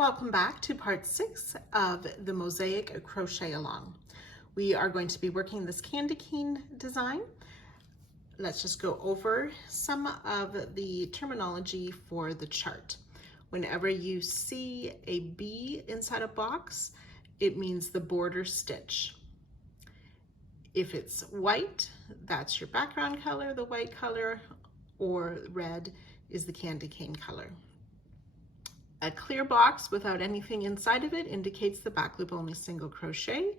Welcome back to part 6 of the Mosaic crochet along. We are going to be working this candy cane design. Let's just go over some of the terminology for the chart. Whenever you see a B inside a box, it means the border stitch. If it's white, that's your background color, the white color, or red is the candy cane color. A clear box without anything inside of it indicates the back loop only single crochet.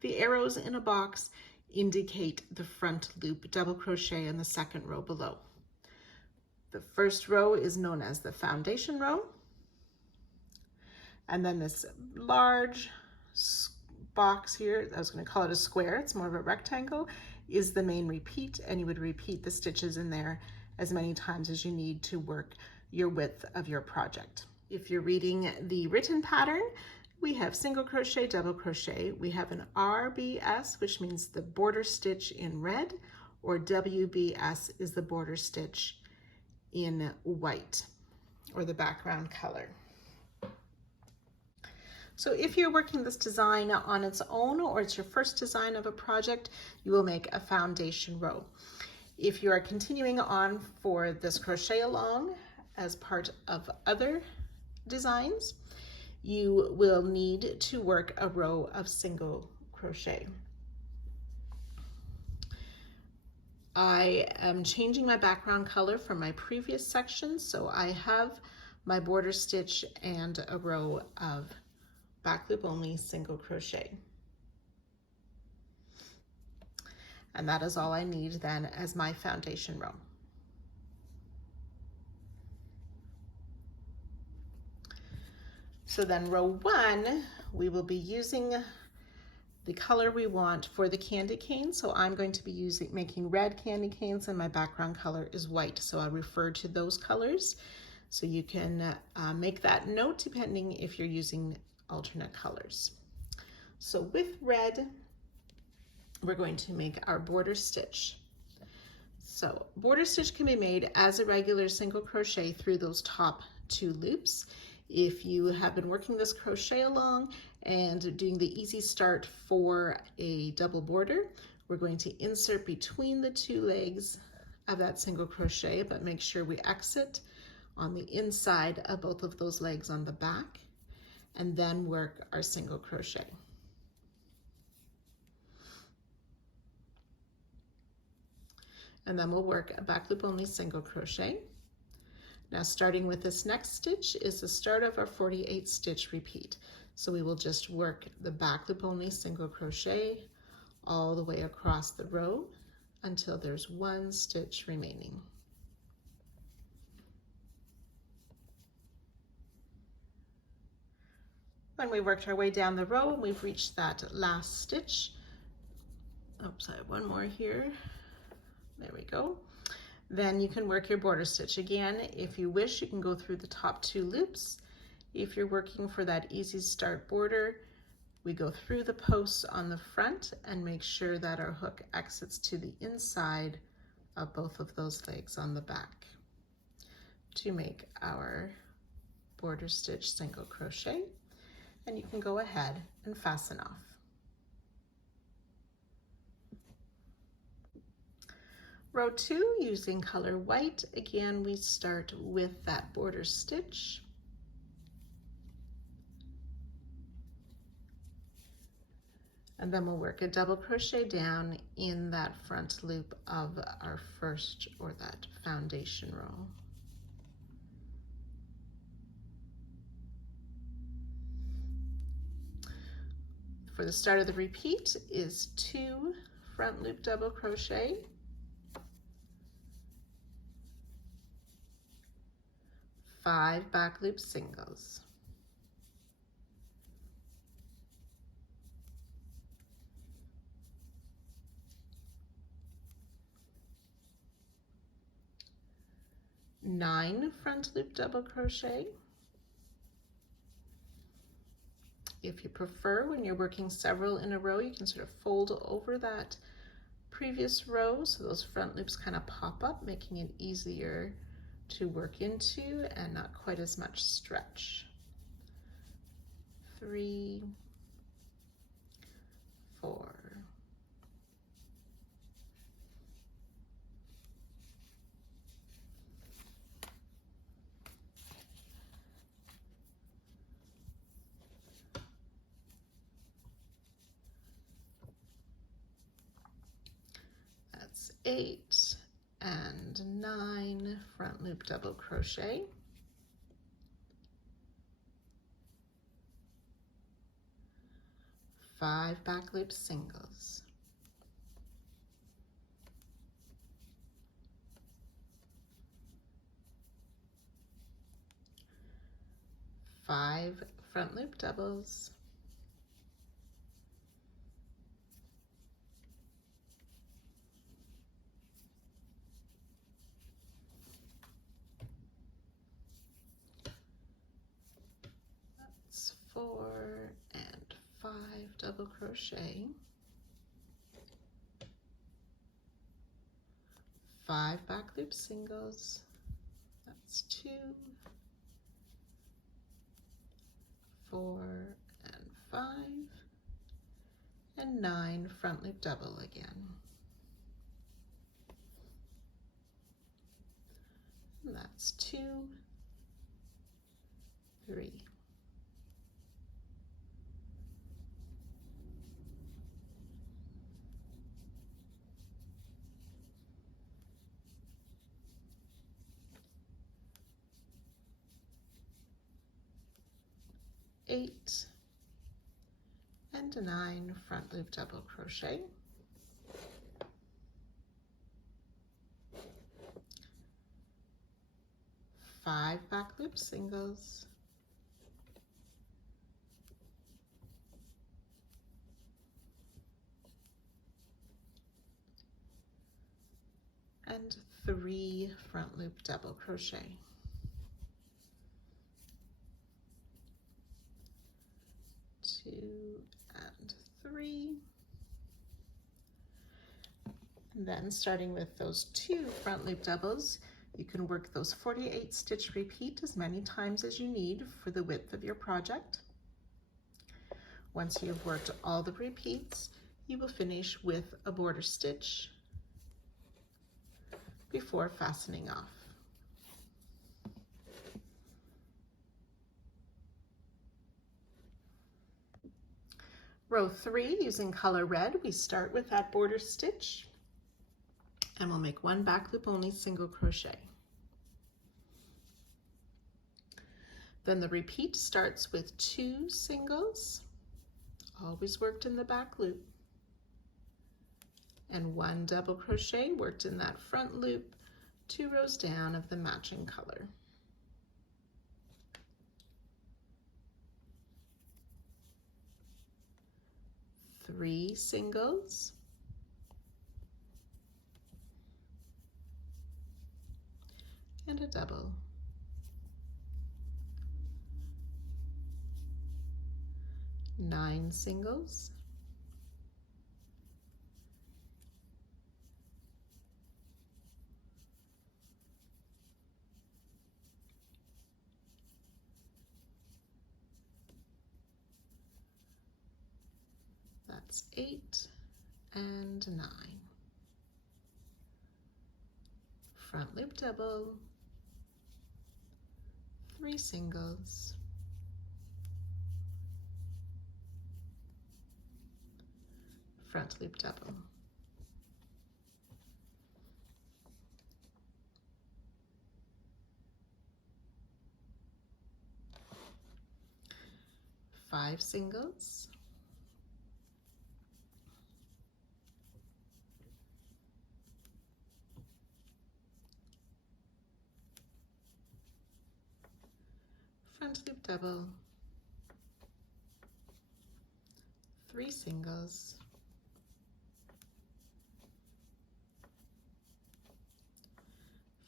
The arrows in a box indicate the front loop double crochet in the second row below. The first row is known as the foundation row. And then this large box here, I was going to call it a square, it's more of a rectangle, is the main repeat, and you would repeat the stitches in there as many times as you need to work your width of your project. If you're reading the written pattern, we have single crochet, double crochet. We have an RBS, which means the border stitch in red, or WBS is the border stitch in white, or the background color. So if you're working this design on its own, or it's your first design of a project, you will make a foundation row. If you are continuing on for this crochet along as part of other designs, you will need to work a row of single crochet. I am changing my background color from my previous section, so I have my border stitch and a row of back loop only single crochet. And that is all I need then as my foundation row. So then row 1, we will be using the color we want for the candy cane. So I'm going to be making red candy canes, and my background color is white. So I'll refer to those colors. So you can make that note depending if you're using alternate colors. So with red, we're going to make our border stitch. So border stitch can be made as a regular single crochet through those top 2 loops. If you have been working this crochet along and doing the easy start for a double border, we're going to insert between the 2 legs of that single crochet, but make sure we exit on the inside of both of those legs on the back, and then work our single crochet. And then we'll work a back loop only single crochet. Now starting with this next stitch is the start of our 48 stitch repeat. So we will just work the back loop only single crochet all the way across the row until there's 1 stitch remaining. When we worked our way down the row and we've reached that last stitch, oops, I have one more here. There we go. Then you can work your border stitch. Again, if you wish, you can go through the top 2 loops. If you're working for that easy start border, we go through the posts on the front and make sure that our hook exits to the inside of both of those legs on the back to make our border stitch single crochet. And you can go ahead and fasten off. Row 2, using color white, again we start with that border stitch. And then we'll work a double crochet down in that front loop of our first, or that foundation row. For the start of the repeat is 2 front loop double crochet, 5 back loop singles, nine front loop double crochet. If you prefer, when you're working several in a row, you can sort of fold over that previous row so those front loops kind of pop up, making it easier to work into and not quite as much stretch. 3, 4. That's 8 and 9 front loop double crochet. 5 back loop singles. 5 front loop doubles. 4 and 5 double crochet, 5 back loop singles, that's 2, 4 and 5, and 9 front loop double again. And that's 2, 3. 8 and 9 front loop double crochet, 5 back loop singles, and 3 front loop double crochet. 2 and 3. And then starting with those 2 front loop doubles, you can work those 48 stitch repeat as many times as you need for the width of your project. Once you've worked all the repeats, you will finish with a border stitch before fastening off. Row 3, using color red, we start with that border stitch and we'll make 1 back loop only single crochet. Then the repeat starts with 2 singles, always worked in the back loop, and 1 double crochet worked in that front loop 2 rows down of the matching color. 3 singles, and a double. 9 singles, that's 8 and 9. Front loop double, 3 singles, front loop double. Five singles, front loop double, 3 singles,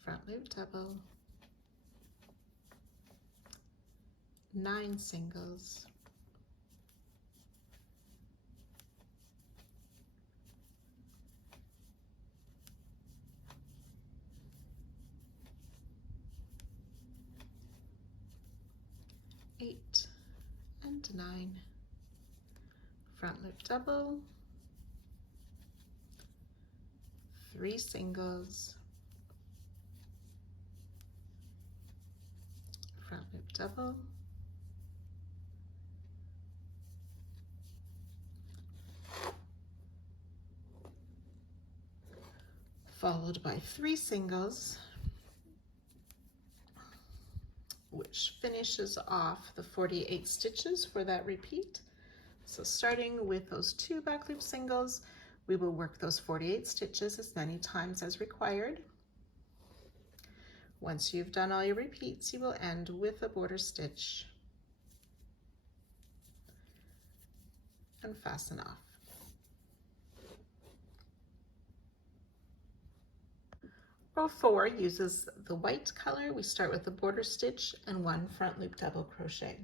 front loop double, 9 singles, eight and 9. Front loop double, 3 singles, front loop double, followed by 3 singles, which finishes off the 48 stitches for that repeat. So starting with those 2 back loop singles, we will work those 48 stitches as many times as required. Once you've done all your repeats, you will end with a border stitch and fasten off. Row 4 uses the white color. We start with a border stitch and 1 front loop double crochet.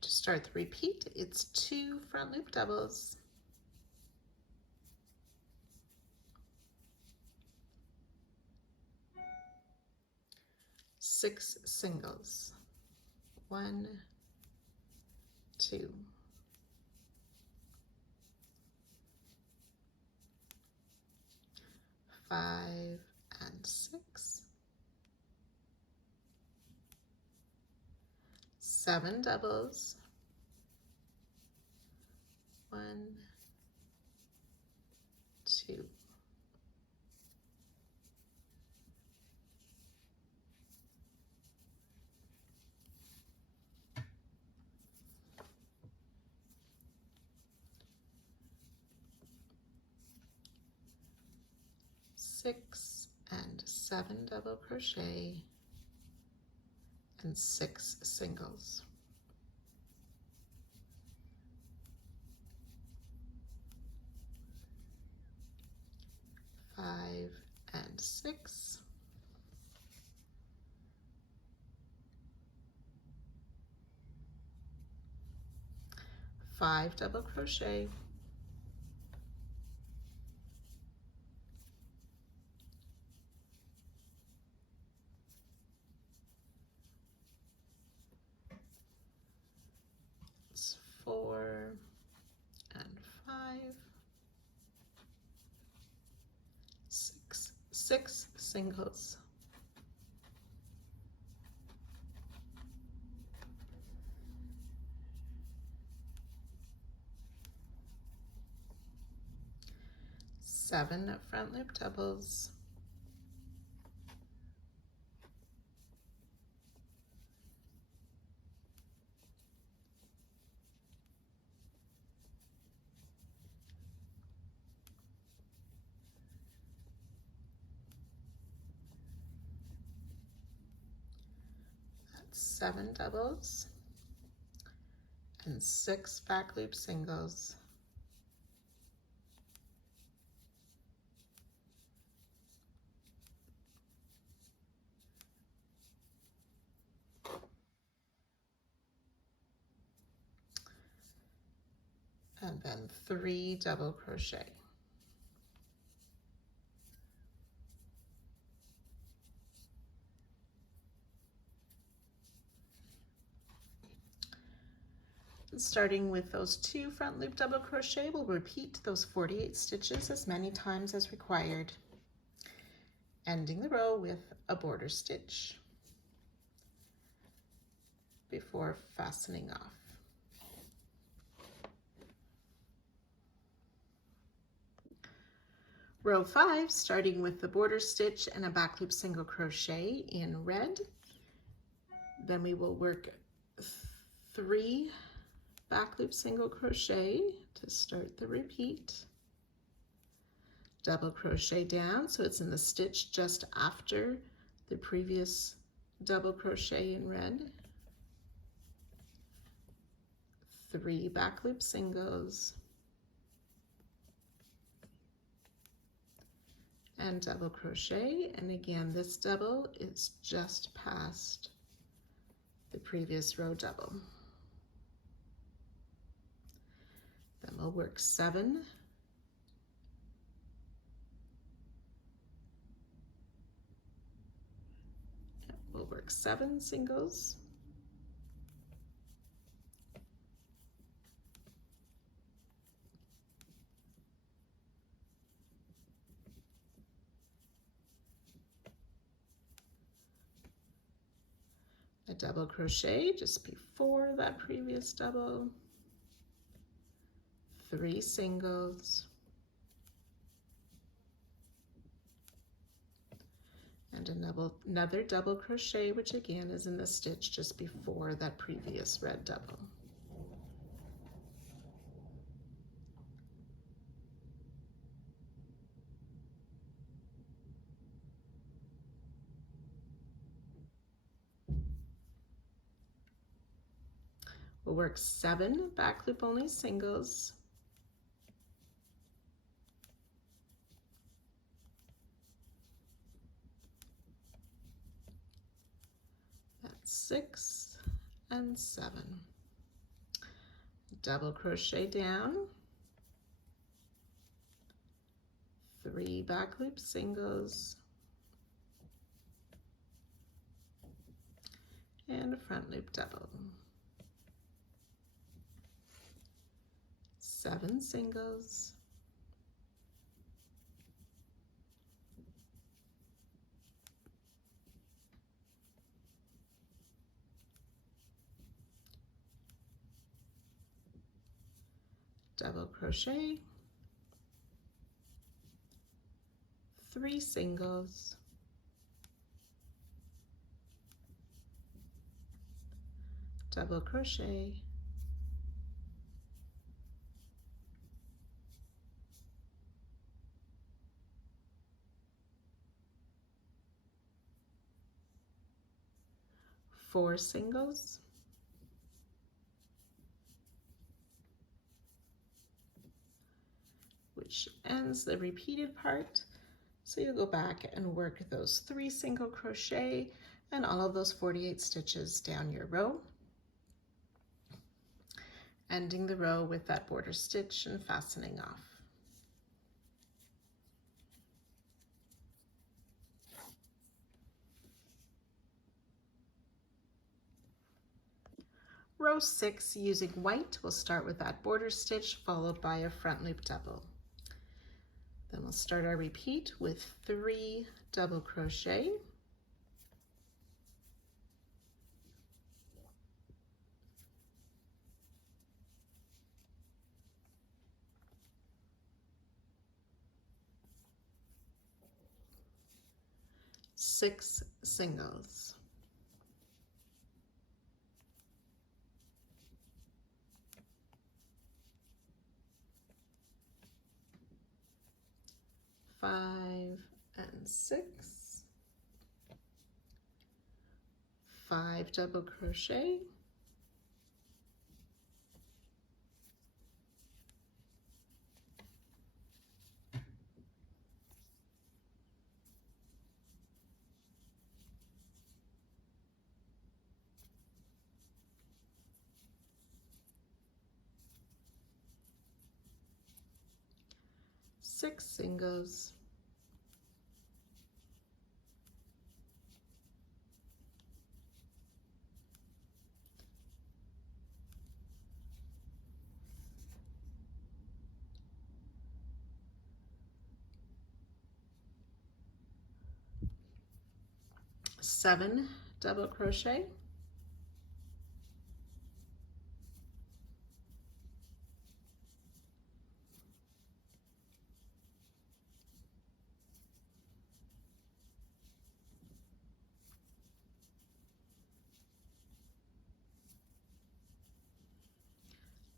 To start the repeat, it's 2 front loop doubles, 6 singles, 1, 2, 5 and 6, 7 doubles, 1, 2, 6 and 7 double crochet and 6 singles. Five and 6, 5 double crochet, 4 and 5, 6 singles, 7 front loop doubles, 7 doubles and 6 back loop singles, and then 3 double crochet. Starting with those 2 front loop double crochet, we'll repeat those 48 stitches as many times as required, ending the row with a border stitch before fastening off. Row 5, starting with the border stitch and a back loop single crochet in red. Then we will work 3 back loop single crochet to start the repeat, double crochet down so it's in the stitch just after the previous double crochet in red, 3 back loop singles, and double crochet, and again this double is just past the previous row double. Then we'll work 7 singles, a double crochet just before that previous double, 3 singles, and another double crochet, which again is in the stitch just before that previous red double. We'll work 7 back loop only singles, that's 6 and 7. Double crochet down, 3 back loop singles, and a front loop double. 7 singles, double crochet, 3 singles, double crochet, 4 singles, which ends the repeated part. So you'll go back and work those 3 single crochet and all of those 48 stitches down your row, ending the row with that border stitch and fastening off. Row 6, using white, we'll start with that border stitch followed by a front loop double. Then we'll start our repeat with 3 double crochet, six singles, five and 6, 5 double crochet, six singles, seven double crochet,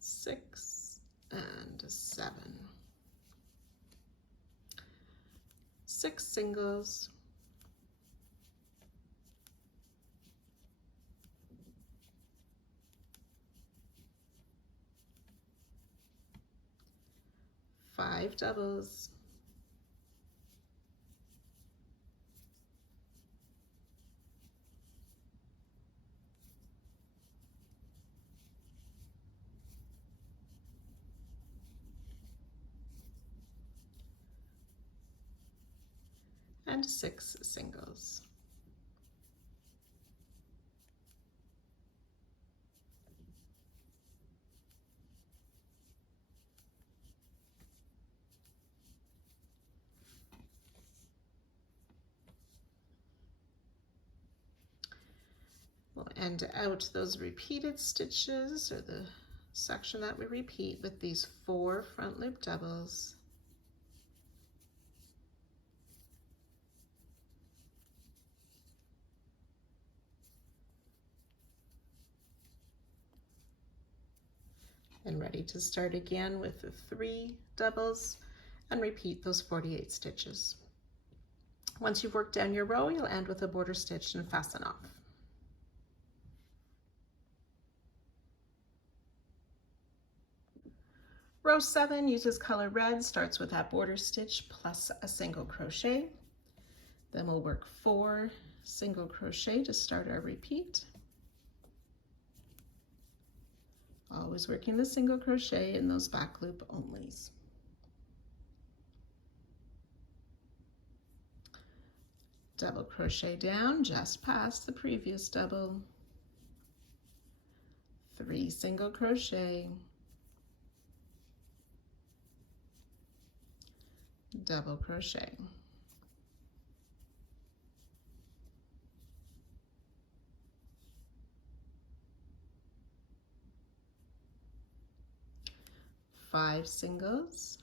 six and 7, 6 singles, five doubles, and 6 singles. We'll end out those repeated stitches, or the section that we repeat, with these 4 front loop doubles. And ready to start again with the 3 doubles and repeat those 48 stitches. Once you've worked down your row, you'll end with a border stitch and fasten off. Row 7 uses color red, starts with that border stitch plus a single crochet. Then we'll work 4 single crochet to start our repeat. Always working the single crochet in those back loop onlys. Double crochet down just past the previous double. 3 single crochet. Double crochet. Five singles.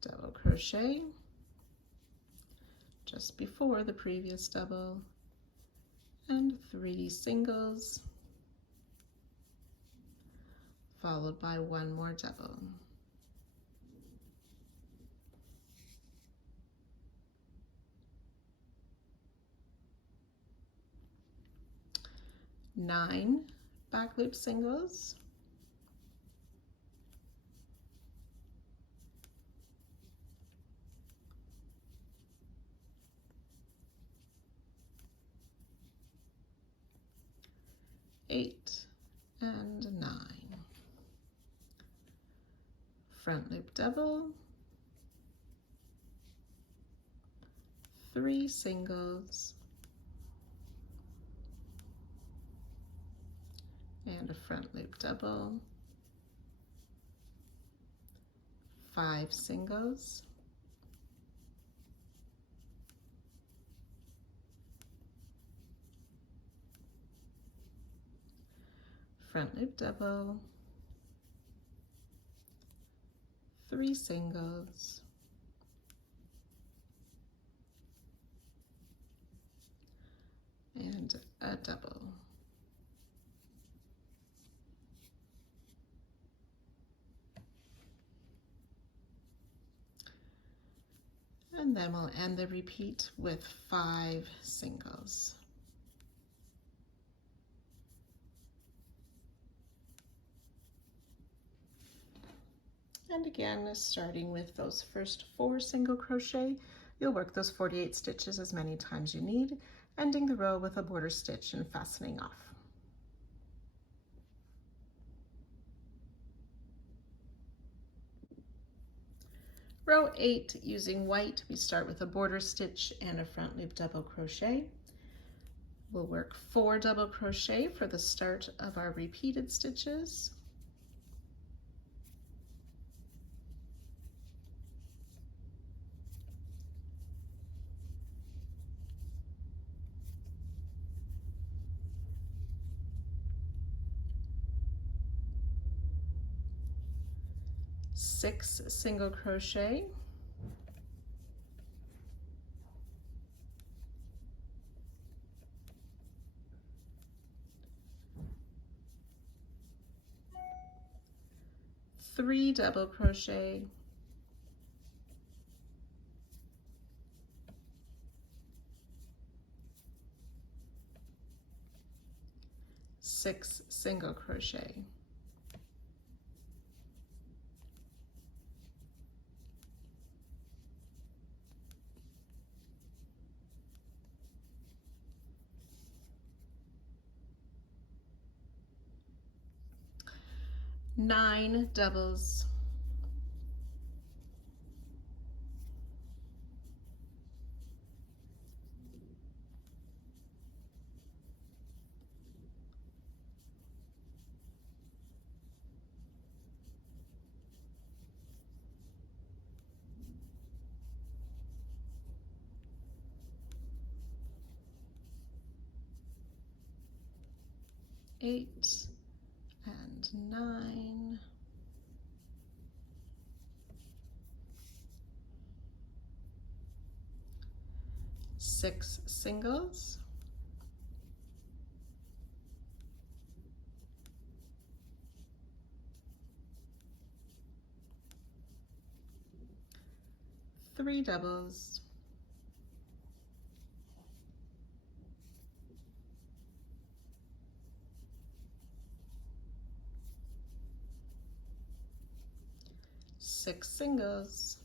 Double crochet just before the previous double, and 3 singles, followed by 1 more double. Nine back loop singles, eight and 9. Front loop double, 3 singles, and a front loop double, 5 singles, front loop double, 3 singles, and a double. And then we'll end the repeat with 5 singles. And again, starting with those first 4 single crochet, you'll work those 48 stitches as many times you need, ending the row with a border stitch and fastening off. Row 8, using white, we start with a border stitch and a front loop double crochet. We'll work 4 double crochet for the start of our repeated stitches. Six single crochet, three double crochet, six single crochet, nine doubles, 8 and 9, 6 singles, 3 doubles, 6 singles,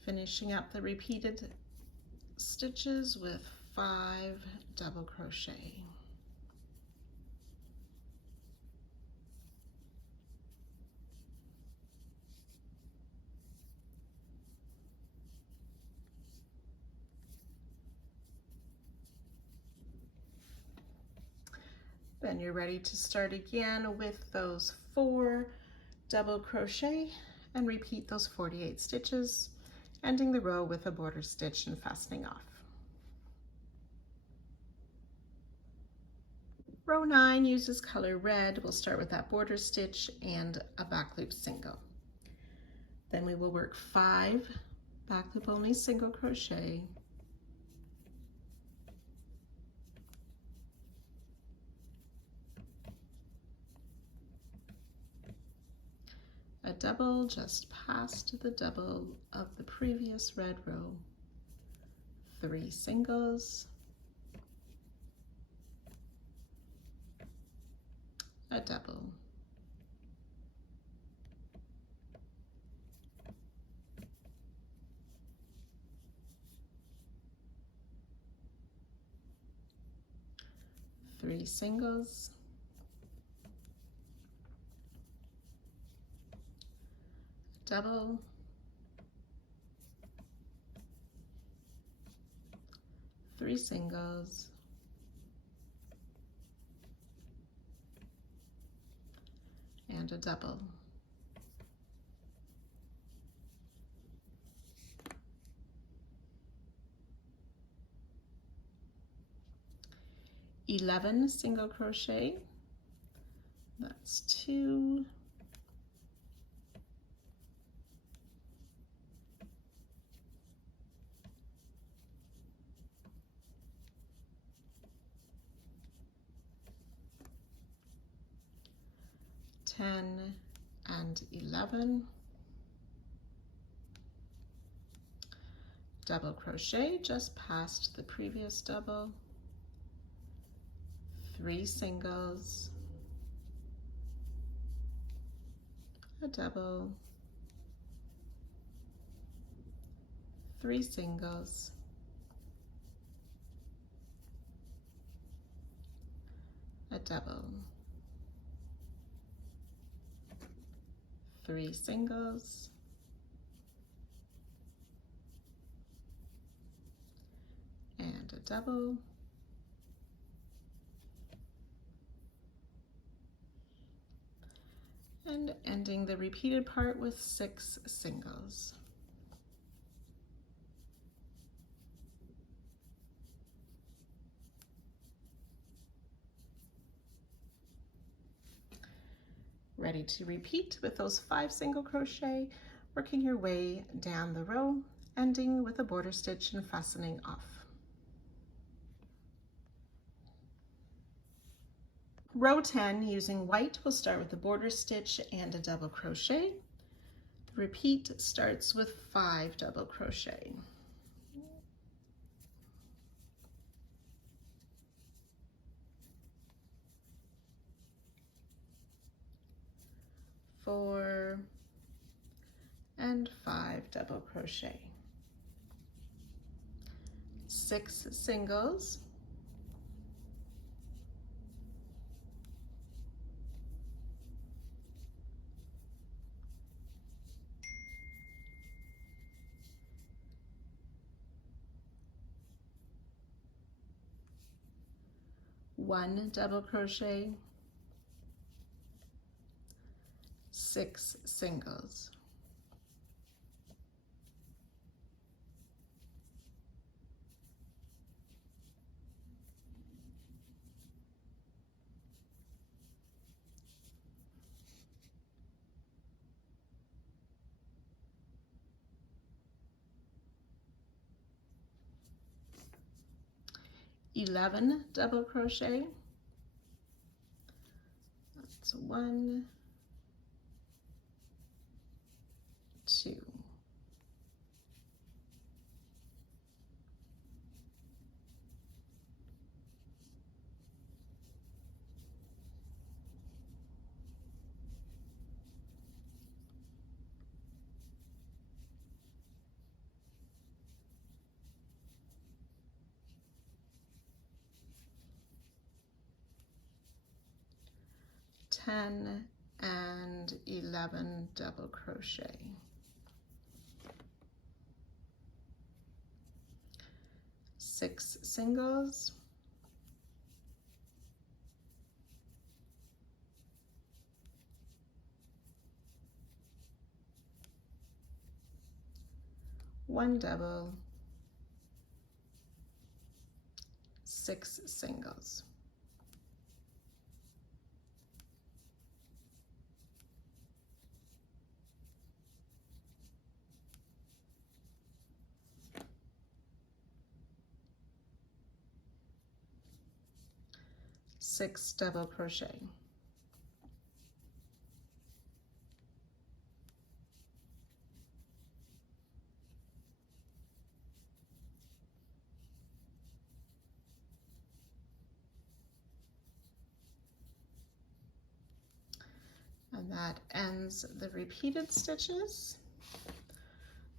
'Finishing up the repeated stitches with 5 double crochet. Then you're ready to start again with those 4 double crochet and repeat those 48 stitches, ending the row with a border stitch and fastening off. Row 9 uses color red. We'll start with that border stitch and a back loop single. Then we will work 5 back loop only single crochet, a double just past the double of the previous red row, 3 singles, a double, three singles, double, three singles, and a double. $11 single crochet, that's 2, 10 and 11, double crochet just past the previous double, 3 singles, a double, 3 singles, a double, 3 singles, and a double, and ending the repeated part with 6 singles. Ready to repeat with those 5 single crochet, working your way down the row, ending with a border stitch and fastening off. Row 10, using white, we'll start with a border stitch and a double crochet. Repeat starts with 5 double crochet. Four and 5 double crochet, 6 singles, 1 double crochet, 6 singles, $11 double crochet. That's 1, 2, 10 and 11 double crochet. 6 singles, one double, 6 singles. Six double crochet. And that ends the repeated stitches.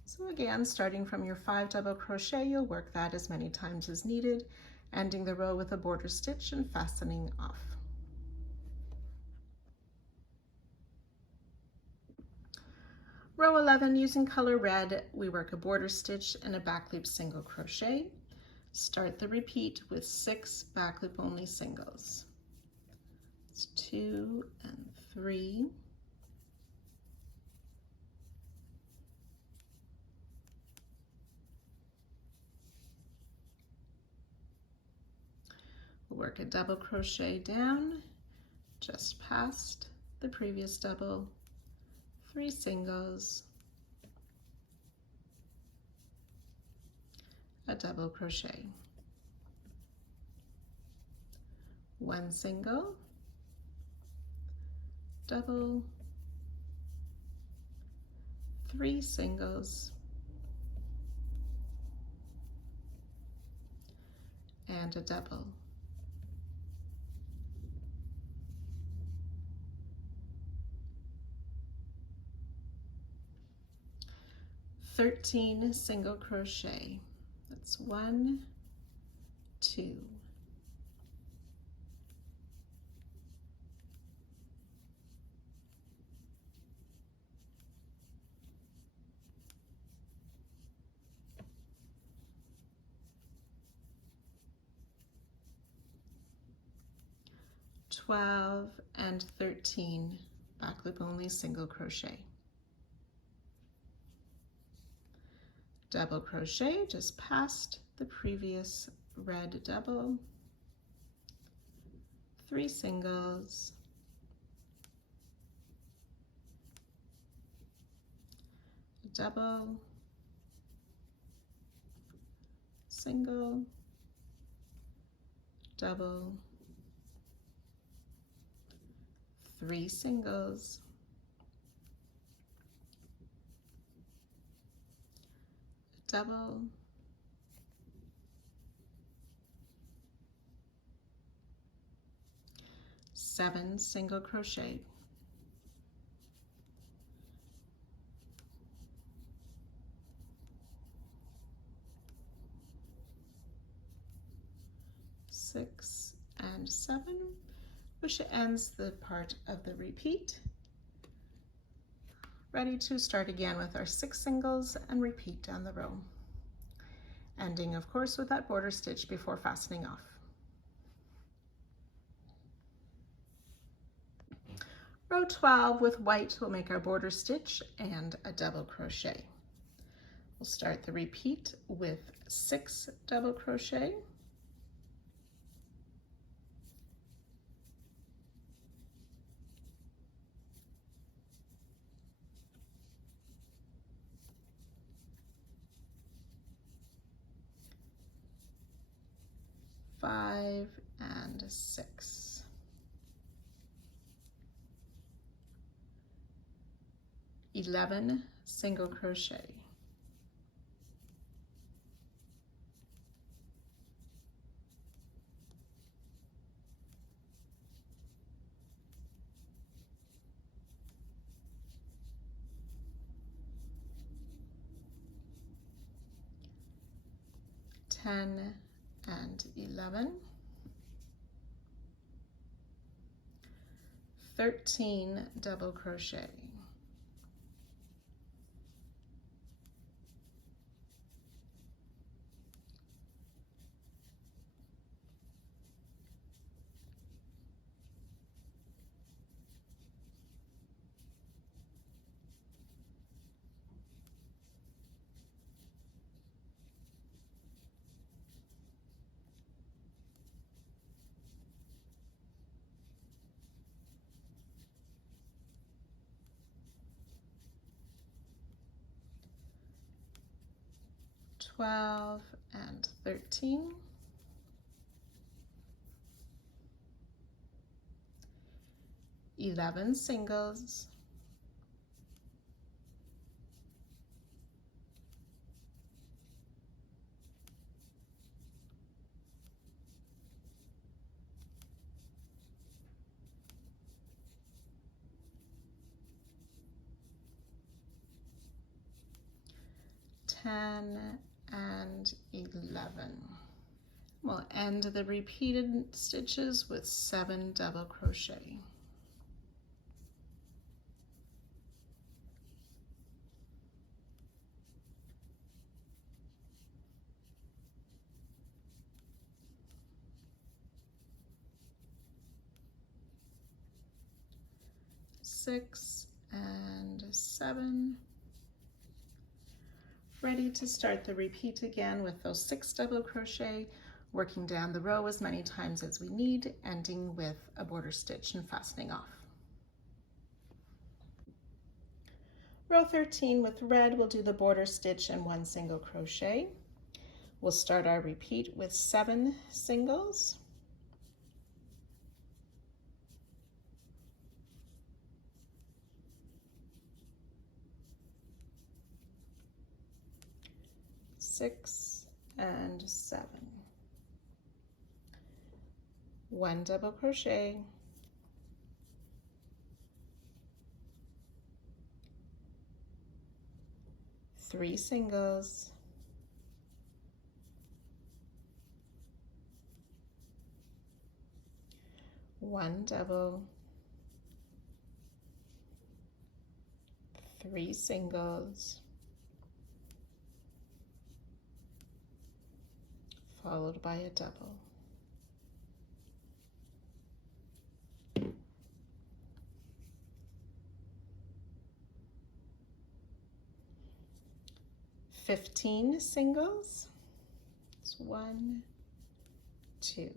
So again, starting from your 5 double crochet, you'll work that as many times as needed, ending the row with a border stitch and fastening off. Row 11, using color red, we work a border stitch and a back loop single crochet. Start the repeat with 6 back loop only singles. It's 2 and 3. We'll work a double crochet down just past the previous double, 3 singles, a double crochet, 1 single, double, 3 singles, and a double. Thirteen single crochet. That's 1, 2, 12 and 13 back loop only single crochet. Double crochet just past the previous red double, 3 singles, double, single, double, 3 singles, double, 7 single crochet, six and 7, which ends the part of the repeat. Ready to start again with our 6 singles and repeat down the row, ending of course with that border stitch before fastening off. Row 12 with white, we'll make our border stitch and a double crochet. We'll start the repeat with 6 double crochet. Five and 6. 11 single crochet. 10 and 11. 13 double crochet. 12 and 13. 11 singles. 10 and 11. We'll end the repeated stitches with 7 double crochet. Six and 7. Ready to start the repeat again with those 6 double crochet, working down the row as many times as we need, ending with a border stitch and fastening off. Row 13 with red, we'll do the border stitch and 1 single crochet. We'll start our repeat with 7 singles. 6 and 7. 1 double crochet. 3 singles. 1 double. 3 singles. Followed by a double. $15 singles. It's 1, 2.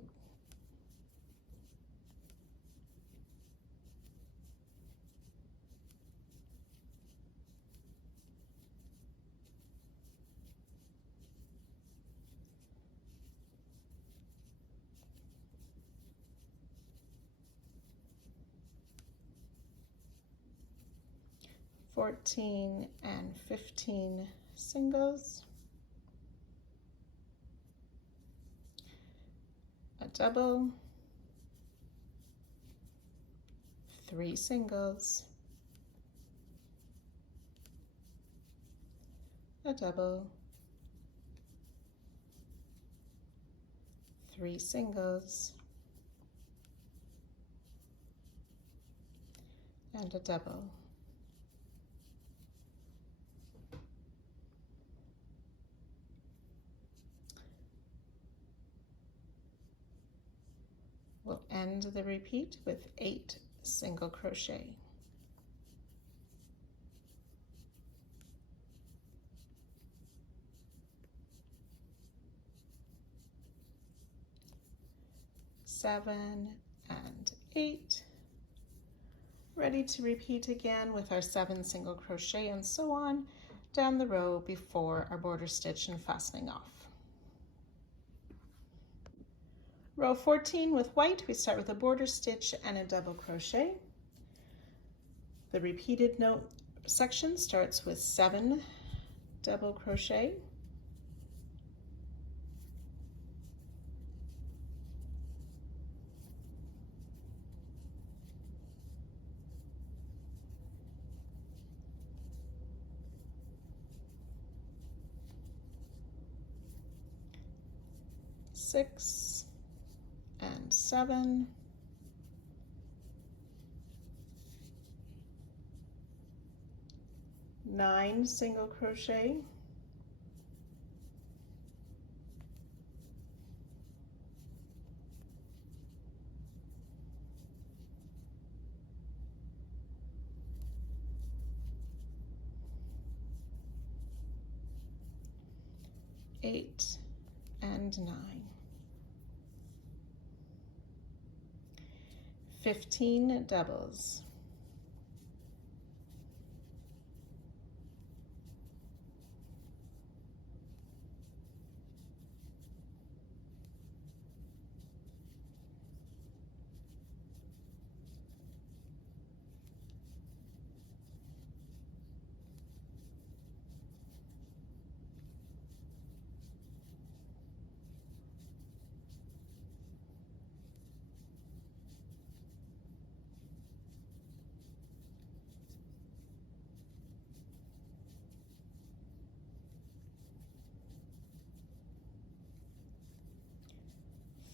14 and 15 singles, a double, 3 singles, a double, 3 singles, and a double. We'll end the repeat with 8 single crochet. Seven and 8. Ready to repeat again with our 7 single crochet and so on down the row before our border stitch and fastening off. Row 14 with white, we start with a border stitch and a double crochet. The repeated note section starts with 7 double crochet, six and 7, 9 single crochet, eight and 9, 15 doubles,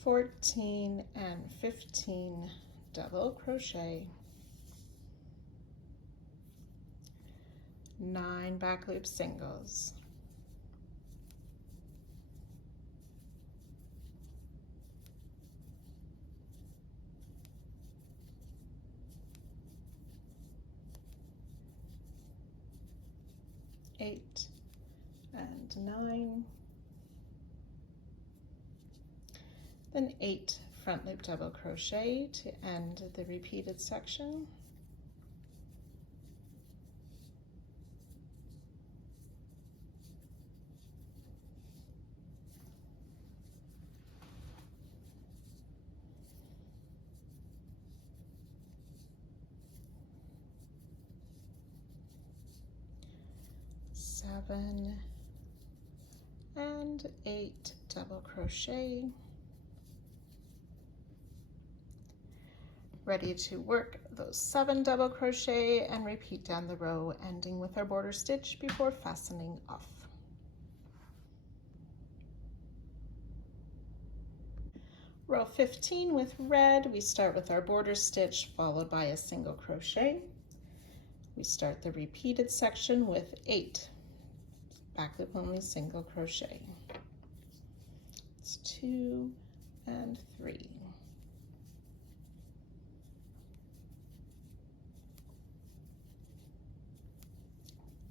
14 and 15 double crochet, 9 back loop singles, 8 and 9, then 8 front loop double crochet to end the repeated section. Seven and 8 double crochet. Ready to work those 7 double crochet and repeat down the row, ending with our border stitch before fastening off. Row 15 with red, we start with our border stitch followed by a single crochet. We start the repeated section with 8 back loop only single crochet. It's 2 and 3.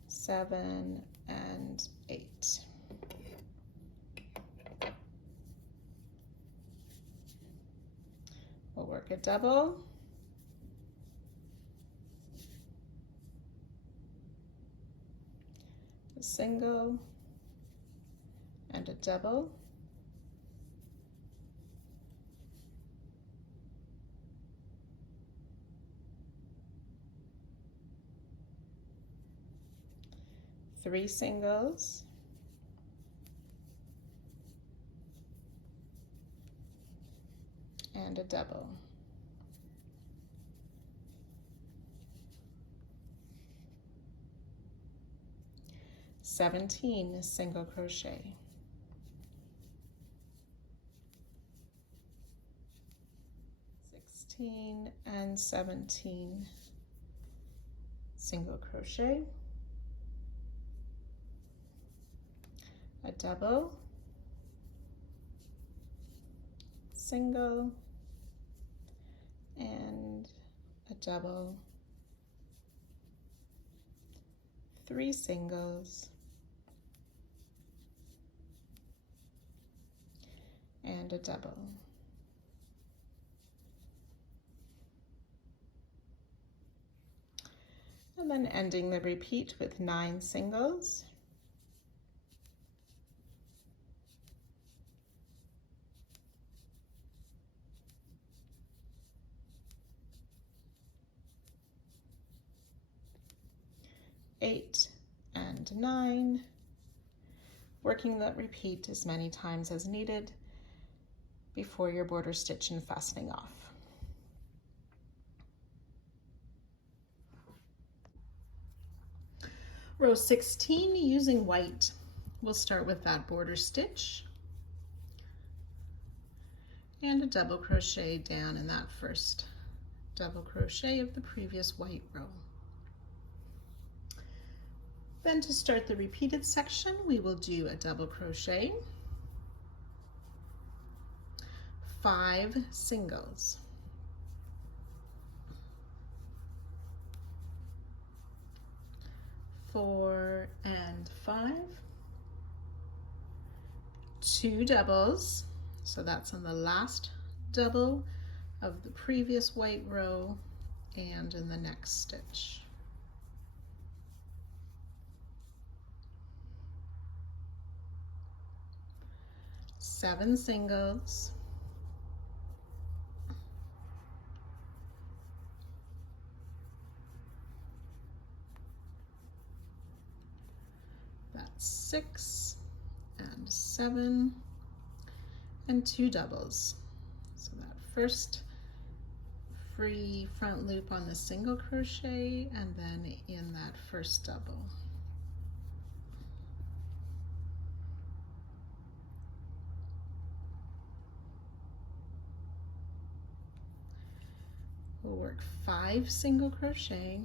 7 and 8. We'll work a double, a single, and a double. Three singles, and a double. $17 single crochet. 16 and 17 single crochet. A double, single, and a double, 3 singles, and a double. And then ending the repeat with 9 singles, eight and 9, working that repeat as many times as needed before your border stitch and fastening off. Row 16, using white, we'll start with that border stitch and a double crochet down in that first double crochet of the previous white row. Then to start the repeated section, we will do a double crochet, 5 singles, 4 and 5, 2 doubles, so that's on the last double of the previous white row and in the next stitch. 7 singles, 6 and 7, and 2 doubles. So that first free front loop on the single crochet and then in that first double. We'll work 5 single crochet,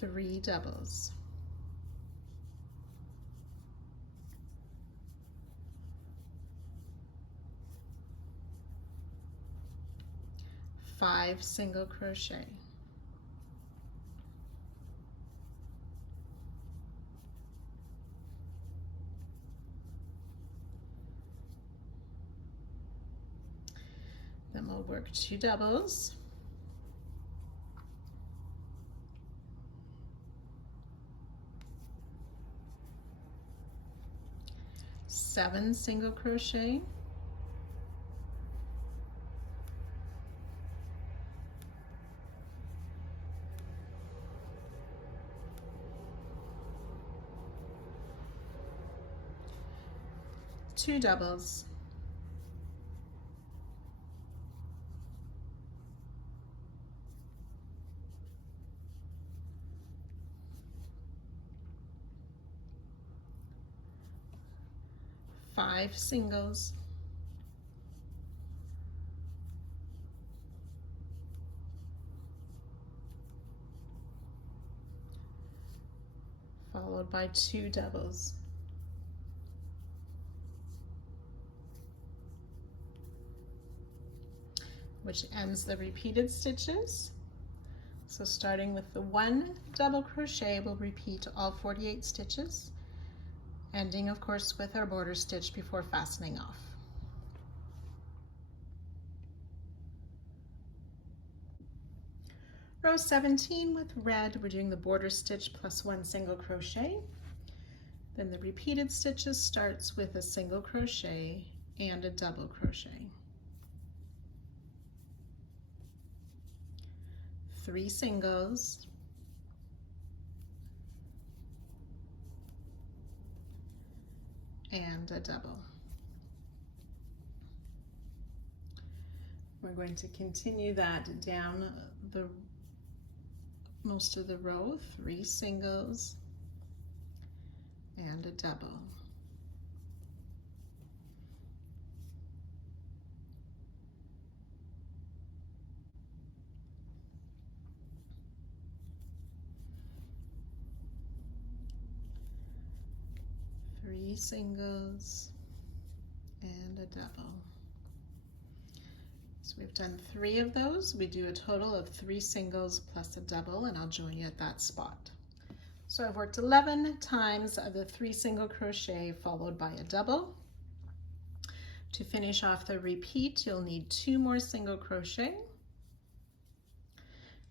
3 doubles, 5 single crochet, 2 doubles, 7 single crochet, 2 doubles, 5 singles, 2 doubles, which ends the repeated stitches. So starting with the 1 double crochet, we'll repeat all 48 stitches, ending of course with our border stitch before fastening off. Row 17 with red, we're doing the border stitch plus 1 single crochet. Then the repeated stitches starts with a single crochet and a double crochet. 3 singles, 'and a double. We're going to continue that down the most of the row, 3 singles and a double. 3 singles and a double. So we've done 3 of those. We do a total of 3 singles plus a double, and I'll join you at that spot. So I've worked 11 times of the 3 single crochet followed by a double. To finish off the repeat, you'll need 2 more single crochet,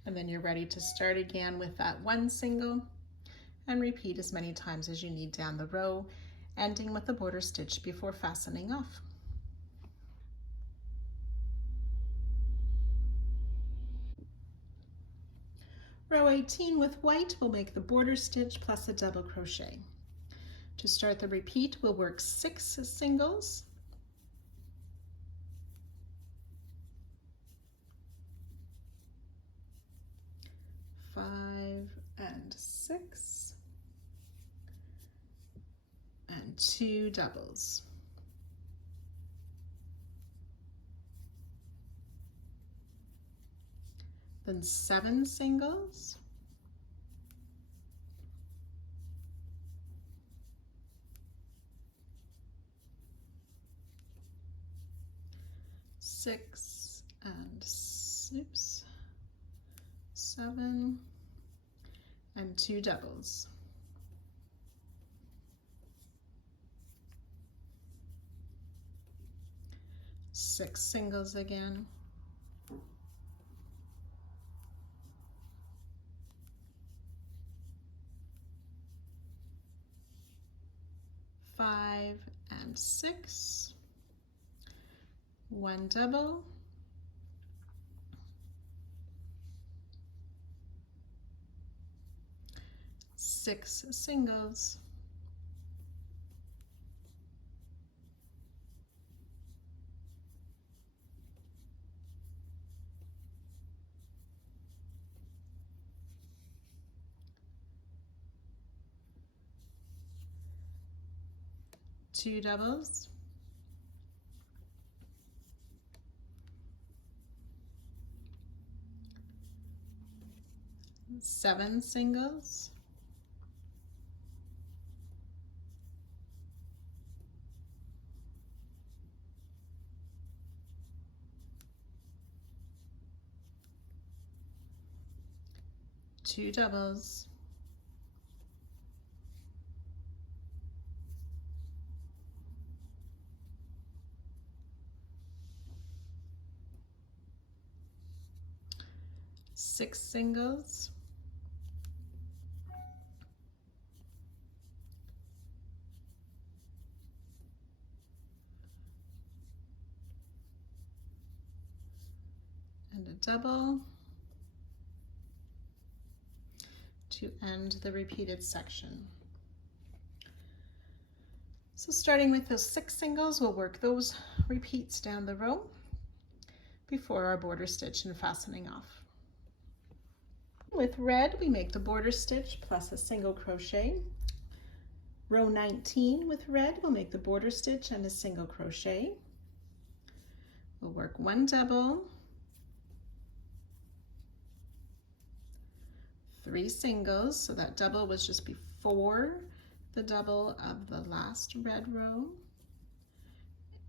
and then you're ready to start again with that 1 single and repeat as many times as you need down the row, ending with a border stitch before fastening off. Row 18 with white, we'll make the border stitch plus a double crochet. To start the repeat, we'll work 6 singles, 5 and 6, and 2 doubles. Then 7 singles, 6 and 7 and 2 doubles. Six singles again, 5 and 6, 1 double, 6 singles, 2 doubles, 7 singles, 2 doubles, 6 singles, 1 double to end the repeated section. So starting with those 6 singles, we'll work those repeats down the row before our border stitch and fastening off. With red, we make the border stitch plus a single crochet. Row 19 with red, we'll make the border stitch and a single crochet. We'll work 1 double, 3 singles, so that double was just before the double of the last red row,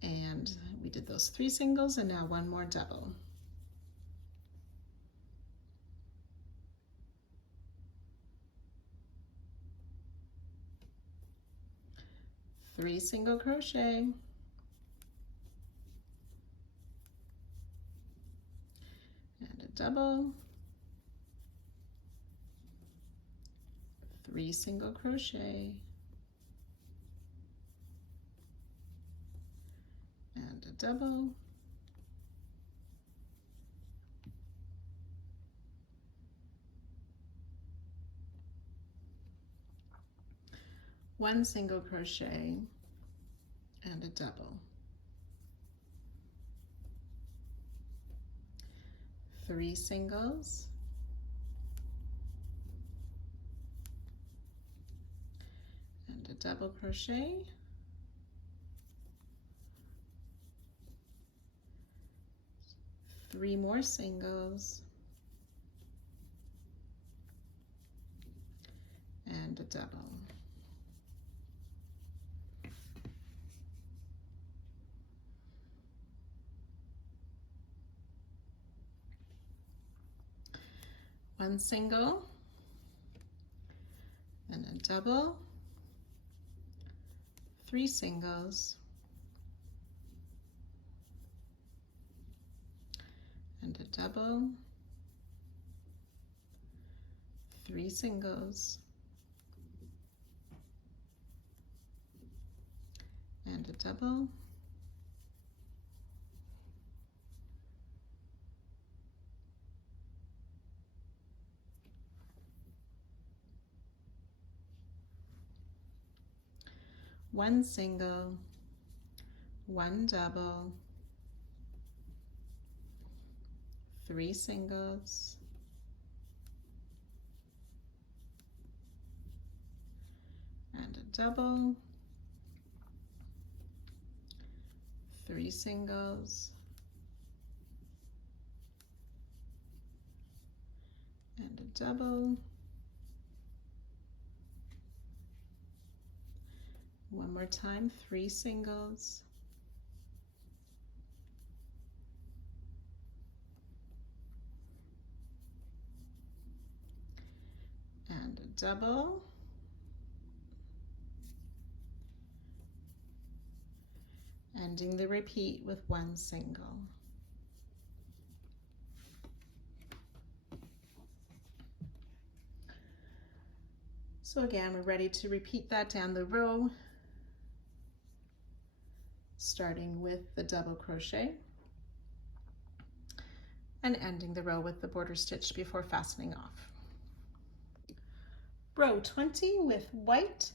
and we did those 3 singles and now 1 more double. 3 single crochet, and a double, 3 single crochet, and a double, 1 single crochet, and a double, 3 singles, and a double crochet, 3 more singles, and a double. 1 single, and a double, 3 singles, and a double, 3 singles, and a double, one single, 1 double, 3 singles, and a double, 3 singles, and a double, one more time, 3 singles, and a double, ending the repeat with 1 single. So again, we're ready to repeat that down the row, starting with the double crochet and ending the row with the border stitch before fastening off. Row 20 with white,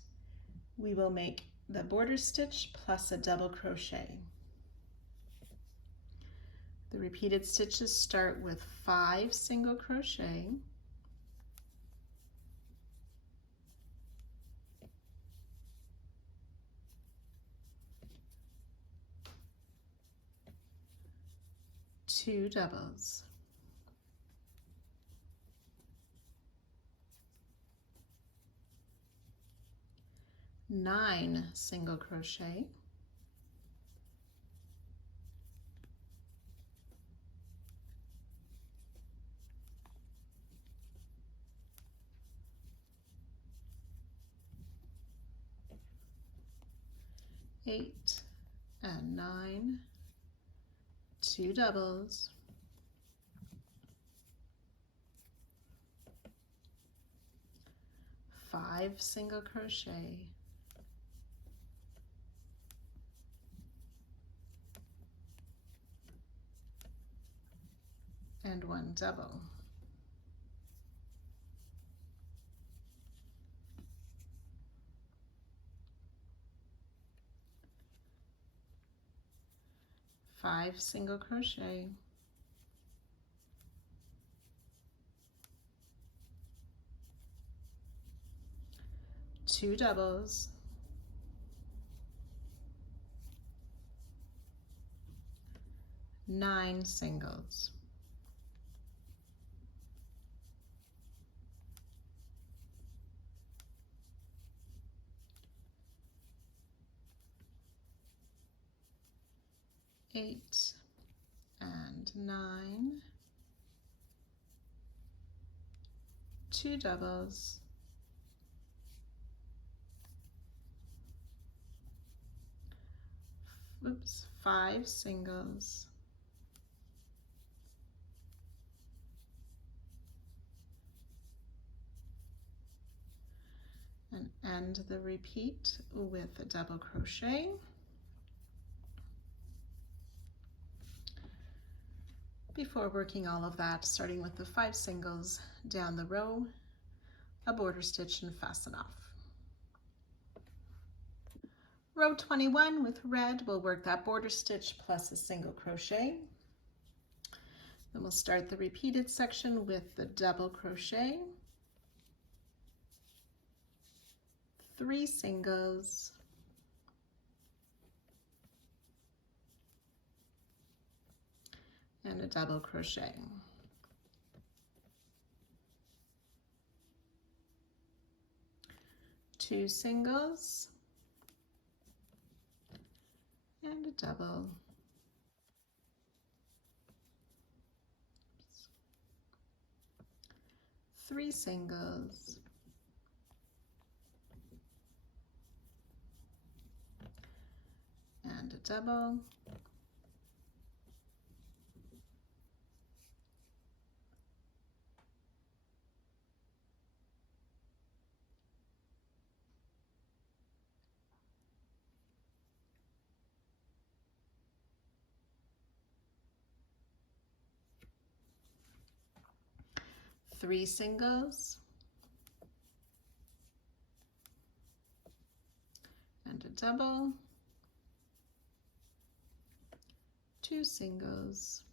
we will make the border stitch plus a double crochet. The repeated stitches start with 5 single crochet, two doubles, nine single crochet, eight and 9, two doubles, five single crochet, and 1 double. Five single crochet, two doubles, nine singles, eight and 9, two doubles, five singles, and end the repeat with a double crochet. Before working all of that, starting with the 5 singles down the row, a border stitch and fasten off. Row 21 with red, we'll work that border stitch plus a single crochet. Then we'll start the repeated section with the double crochet, 3 singles, and a double crochet. Two singles and a double. 3 singles, and a double, three singles, and a double, 2 singles,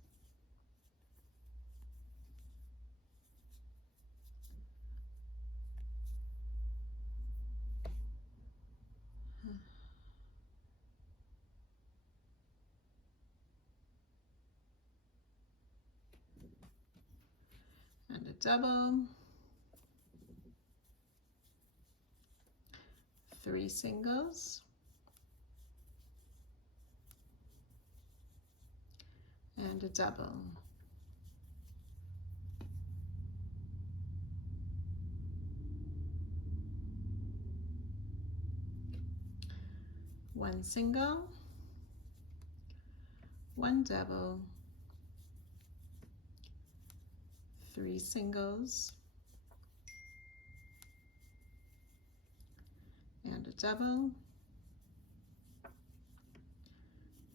and a double, 3 singles, and a double. One single, one double, 3 singles, and a double,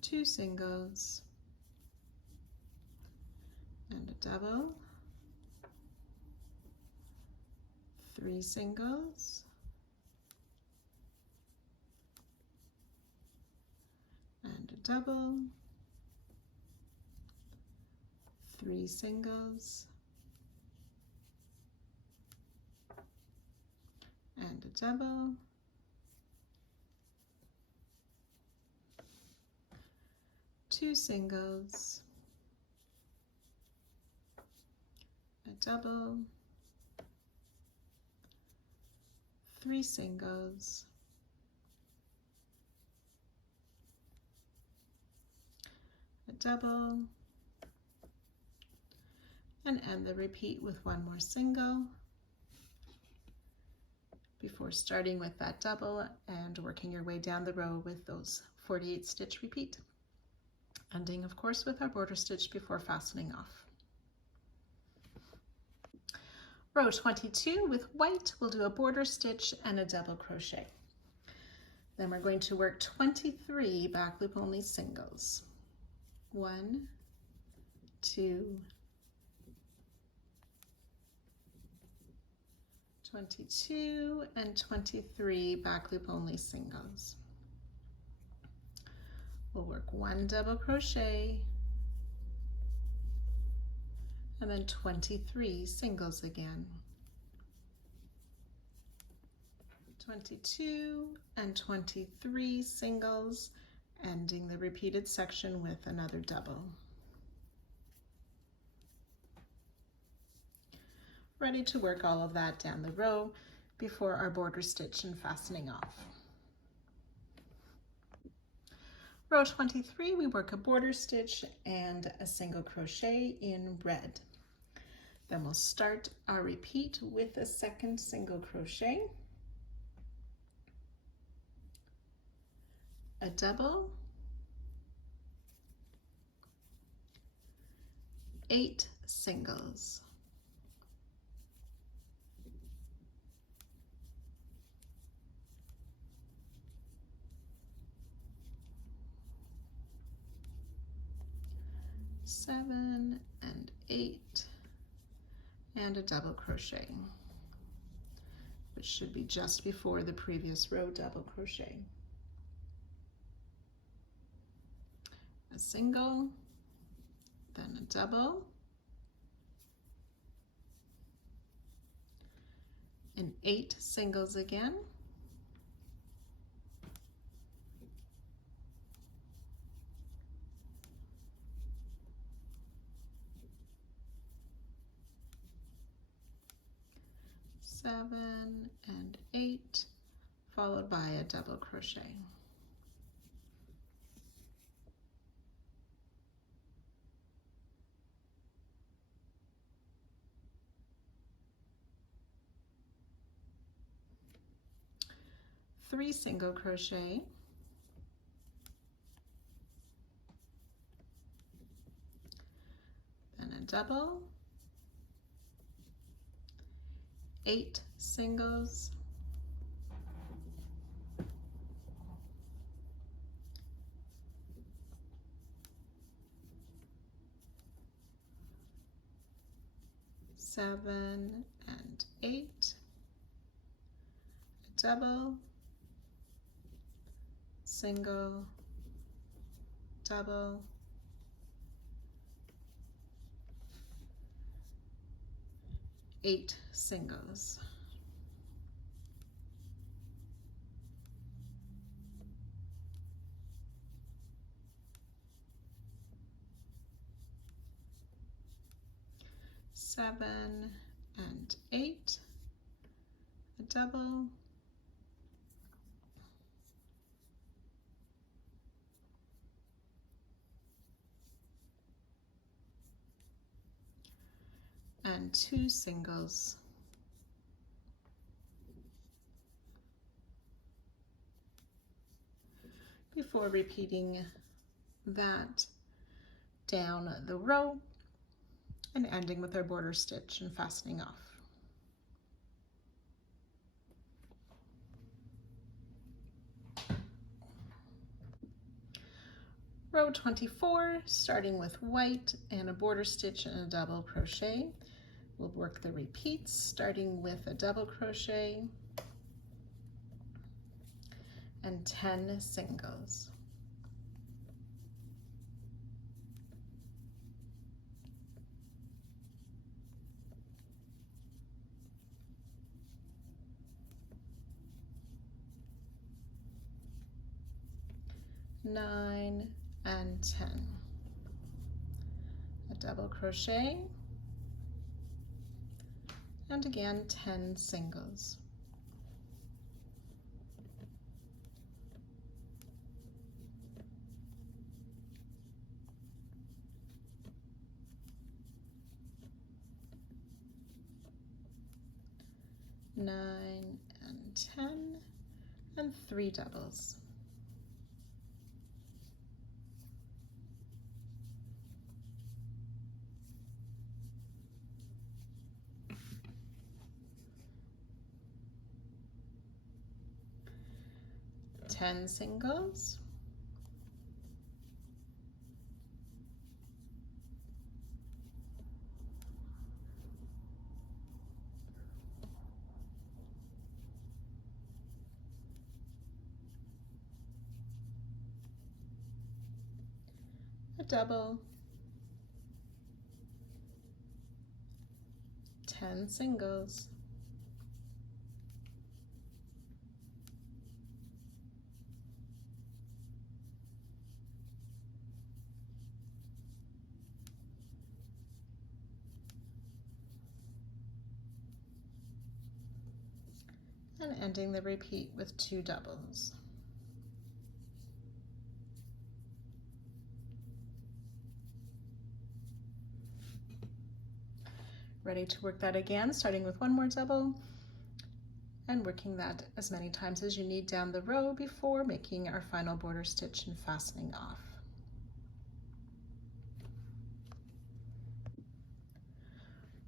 2 singles, and a double, 3 singles, and a double, 3 singles, and a double, 2 singles, a double, 3 singles, a double, and end the repeat with one more single before starting with that double and working your way down the row with those 48 stitch repeat, ending of course with our border stitch before fastening off. Row 22 with white, we'll do a border stitch and a double crochet. Then we're going to work 23 back loop only singles. 1, 2, 22 and 23 back loop only singles. We'll work 1 double crochet and then 23 singles again. 22 and 23 singles, ending the repeated section with another double. Ready to work all of that down the row before our border stitch and fastening off. Row 23, we work a border stitch and a single crochet in red. Then we'll start our repeat with a second single crochet, a double, 8 singles, seven and 8, and a double crochet, which should be just before the previous row double crochet. A single, then a double, and 8 singles again, seven and 8, followed by a double crochet. 3 single crochet, then a double, 8 singles, seven and 8, a double, single, double, 8 singles. Seven and 8, a double, and 2 singles. Before repeating that down the row and ending with our border stitch and fastening off. Row 24, starting with white and a border stitch and a double crochet. We'll work the repeats, starting with a double crochet and 10 singles. Nine and 10. A double crochet, and again 10 singles. Nine and 10, and 3 doubles. Ten singles, a double, 10 singles, and ending the repeat with 2 doubles. Ready to work that again, starting with 1 more double and working that as many times as you need down the row before making our final border stitch and fastening off.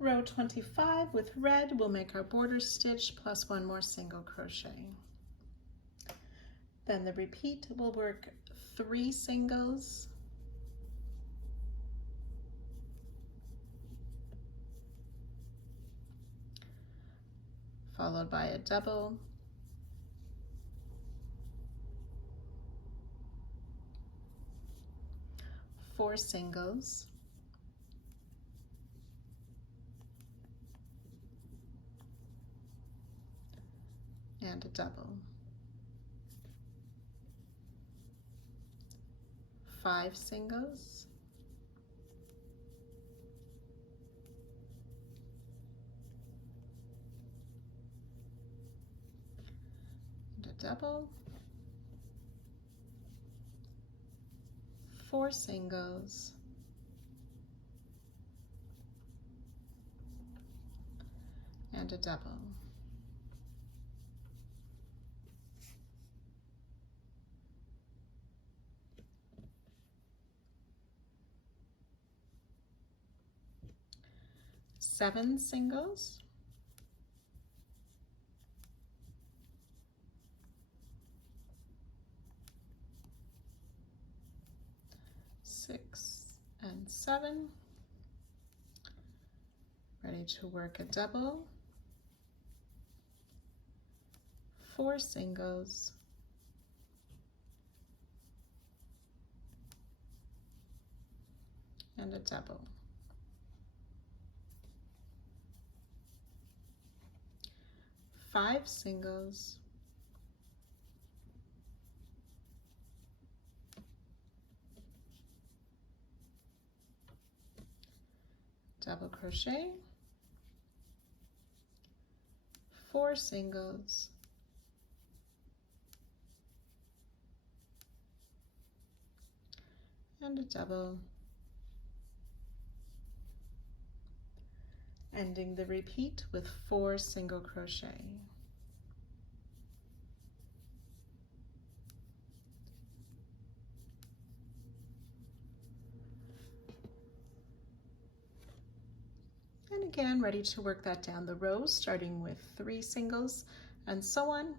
Row 25 with red, we'll make our border stitch plus 1 more single crochet. Then the repeat, we'll work 3 singles, followed by a double, four singles, and a double, 5 singles, and a double, 4 singles, and a double. 7 singles, 6 and 7, ready to work a double, 4 singles, and a double. 5 singles, double crochet, 4 singles, and a double, ending the repeat with 4 single crochet. And again, ready to work that down the row, starting with 3 singles and so on,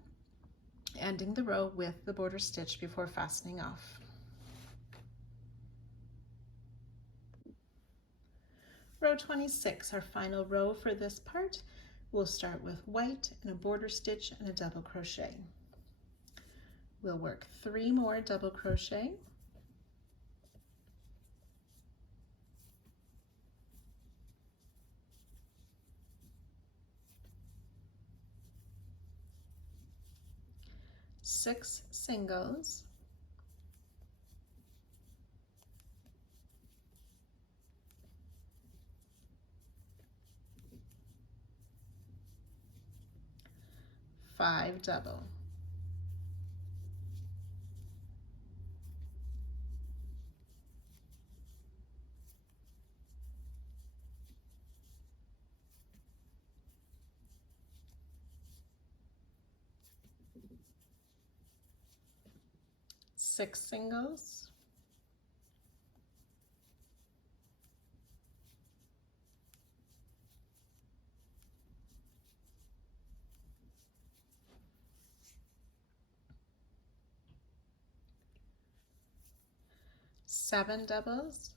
ending the row with the border stitch before fastening off. Row 26, our final row for this part. We'll start with white and a border stitch and a double crochet. We'll work 3 more double crochet, six singles, five double, six singles, seven doubles,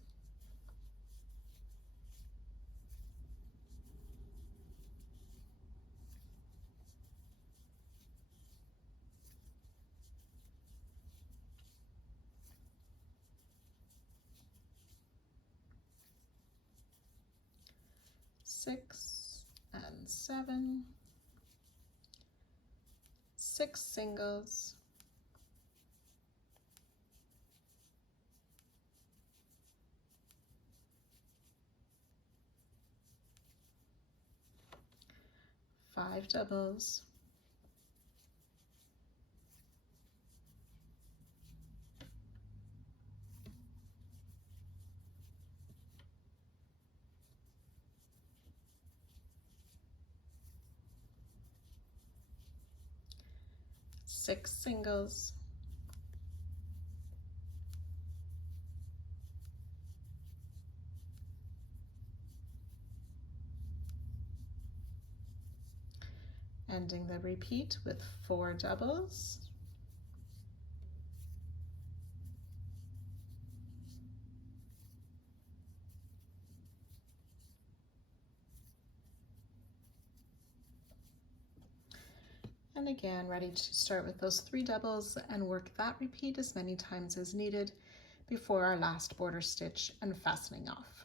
six and seven, six singles, five doubles, six singles, ending the repeat with four doubles, and again ready to start with those three doubles and work that repeat as many times as needed before our last border stitch and fastening off.